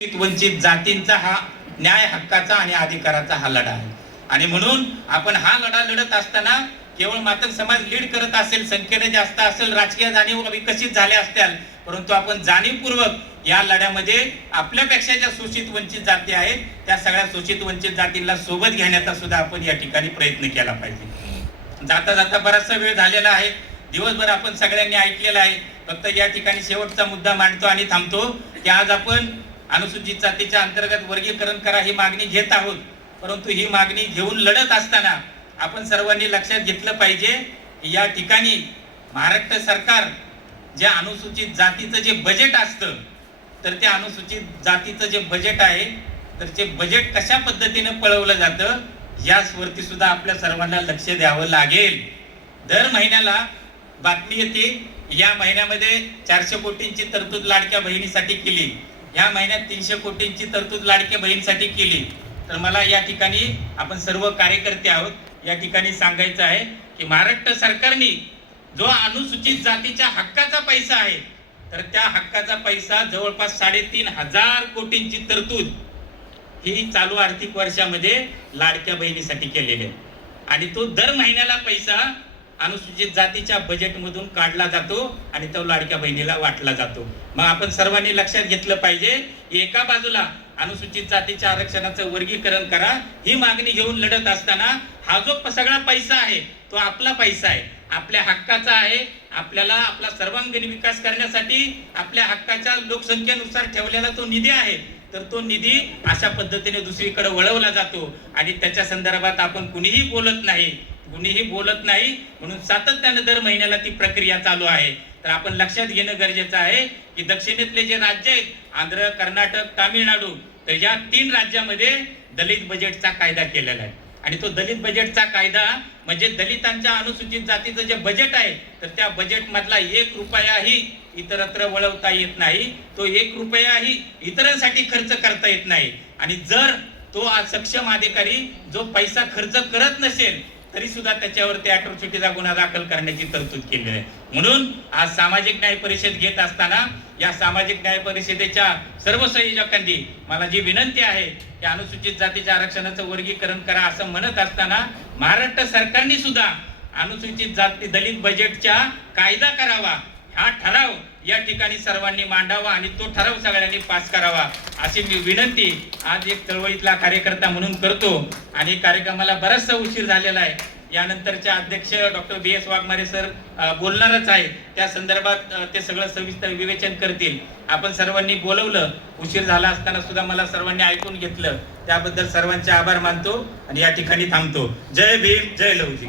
वंचित जातींचा हा न्याय हक्काचा आणि अधिकाराचा हा लढा आहे आणि म्हणून आपण हा लढा लढत असताना केवळ मातंग समाज लीड करत असेल, संख्येने जास्त असेल, राजकीय जाणीव विकसित झाल्या असतील, परंतु आपण जाणीवपूर्वक या लढ्यामध्ये आपल्यापेक्षा ज्या शोषित वंचित जाती आहेत त्या सगळ्या शोषित वंचित जातींना सोबत घेण्याचा सुद्धा आपण या ठिकाणी प्रयत्न केला पाहिजे। जाता जाता बराचसा वेळ झालेला आहे, दिवसभर आपण सगळ्यांनी ऐकलेला आहे। फक्त या ठिकाणी शेवटचा मुद्दा मांडतो आणि थांबतो की आज आपण अनुसूचित जातीच्या अंतर्गत वर्गीकरण करा ही मागणी घेत आहोत, परंतु ही मागणी घेऊन लढत असताना आपण सर्वांनी लक्षात घेतलं पाहिजे की या ठिकाणी महाराष्ट्र सरकार जे अनुसूचित जातीचं जे बजेट असतं तर त्या अनुसूचित जातीचं जे बजेट आहे तर ते बजेट कशा पद्धतीने पळवलं जातं यावरती सुद्धा आपल्या सर्वांना लक्ष द्यावं लागेल। दर महिन्याला बातमी येते, या महिन्यामध्ये 400 कोटींची तरतूद लाडक्या बहिणीसाठी केली, या महिन्यात 300 कोटींची तरतूद लाडक्या बहिणीसाठी केली। तर मला या ठिकाणी आपण सर्व कार्यकर्ते आहोत, या ठिकाणी सांगायचं आहे की महाराष्ट्र सरकारने जो अनुसूचित जातीच्या हक्काचा पैसा आहे तर त्या हक्काचा पैसा जवळपास 3,500 कोटींची तरतूद ही चालू आर्थिक वर्षामध्ये लाडक्या बहिणीसाठी केलेली आहे आणि तो दर महिन्याला पैसा अनुसूचित जातीच्या बजेटमधून काढला जातो आणि तो लाडक्या बहिणीला वाटला जातो। मग आपण सर्वांनी लक्षात घेतलं पाहिजे, एका बाजूला अनुसूचित जातीच्या आरक्षणाचं वर्गीकरण करा ही मागणी घेऊन लढत असताना हा जो सगळा पैसा आहे तो आपला पैसा आहे, आपल्या हक्काचा आहे, आपल्याला आपला सर्वांगीण विकास करण्यासाठी आपल्या हक्काच्या लोकसंख्येनुसार ठेवलेला तो निधी आहे, तर तो निधी अशा पद्धतीने दुसरीकडे वळवला जातो आणि त्याच्या संदर्भात आपण कुणीही बोलत नाही म्हणून सातत्याने दर महिन्याला ती प्रक्रिया चालू आहे। तर आपण लक्षात घेणं गरजेचं आहे की दक्षिणेतले जे राज्य आहेत आंध्र, कर्नाटक, तामिळनाडू, तर या 3 राज्यामध्ये दलित बजेटचा कायदा केलेला आहे आणि तो दलित बजेटचा कायदा म्हणजे दलितांच्या अनुसूचित जातीचं जे बजेट आहे तर त्या बजेट मधला 1 रुपयाही इतरत्र वळवता येत नाही, तो 1 रुपयाही इतरांसाठी खर्च करता येत नाही आणि जर तो सक्षम अधिकारी जो पैसा खर्च करत नसेल तरी सुद्धा त्याच्यावरती अॅट्रॉसिटीचा गुन्हा दाखल करण्याची तरतूद केली आहे। म्हणून आज सामाजिक न्याय परिषद घेत असताना या सामाजिक न्याय परिषदेच्या सर्व संयोजकांनी मला जी विनंती आहे की अनुसूचित जातीच्या आरक्षणाचं वर्गीकरण करा असं म्हणत असताना महाराष्ट्र सरकारने सुद्धा अनुसूचित जाती दलित बजेटचा कायदा करावा, हा ठराव या ठिकाणी सर्वांनी मांडावा आणि तो ठराव सगळ्यांनी पास करावा अशी मी विनंती आज एक चळवळीतला कार्यकर्ता म्हणून करतो आणि कार्यक्रमाला बराचसा उशीर झालेला आहे। यानंतरचे अध्यक्ष डॉक्टर BS वाघमारे सर बोलणारच आहे, त्या संदर्भात ते सगळं सविस्तर विवेचन करतील। आपण सर्वांनी बोलवलं, उशीर झाला असताना सुद्धा मला सर्वांनी ऐकून घेतलं, त्याबद्दल सर्वांचे आभार मानतो आणि या ठिकाणी थांबतो। जय भीम, जय लवजी।